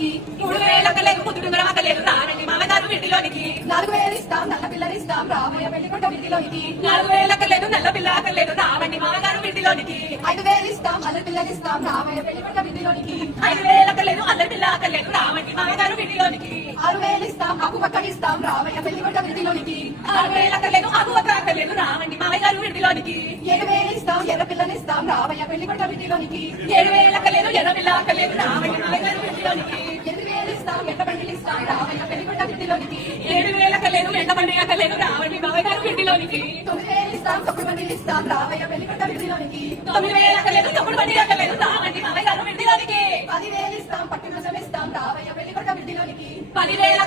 విడిలోనికి 3000 అక్కలేదు ముద్దుడుగరం అక్కలేదు రావండి మామగారు విడిలోనికి 4000 ఇస్తాం నల్ల పిల్లని ఇస్తాం రామయ్య పెళ్లికొండ విడిలోనికి 4000 అక్కలేదు నల్ల పిల్ల అక్కలేదు రావండి మామగారు విడిలోనికి 5000 ఇస్తాం అల్లరి పిల్లని ఇస్తాం రామయ్య పెళ్లికొండ విడిలోనికి 5000 అక్కలేదు అల్లరి పిల్ల అక్కలేదు రావండి మామగారు విడిలోనికి 6000 ఇస్తాం అప్పు పక్కకి ఇస్తాం రామయ్య పెళ్లికొండ విడిలోనికి 6000 అక్కలేదు అగు అక్కలేదు రావండి మామగారు విడిలోనికి 7000 ఇస్తాం ఎర్ర పిల్లని ఇస్తాం రామయ్య పెళ్లికొండ విడిలోనికి 7000 అక్కలేదు ఎర్ర పిల్ల అక్కలేదు రావండి మామగారు విడిలోనికి 8000 ఇస్తాం ఎండ బండిలు ఇస్తాం రామయ్య పెళ్లికొండ విడిలోనికి 7000 అక్కలేదు ఎండ పండుగ అక్కలేదు రావండి మామగారు విడిలోనికి 9000 ఇస్తాం తొక్కుడు బండిలు ఇస్తాం రామయ్య పెళ్లికొండ విడిలోనికి 9000 అక్కలేదు తప్పుడు పండుగ అక్కలేదు రావండి మామగారు విడిలోనికి 10,000 ఇస్తాం పట్టు మంచం ఇస్తాం రామయ్య పెళ్లికొండ విడిలోనికి 10,000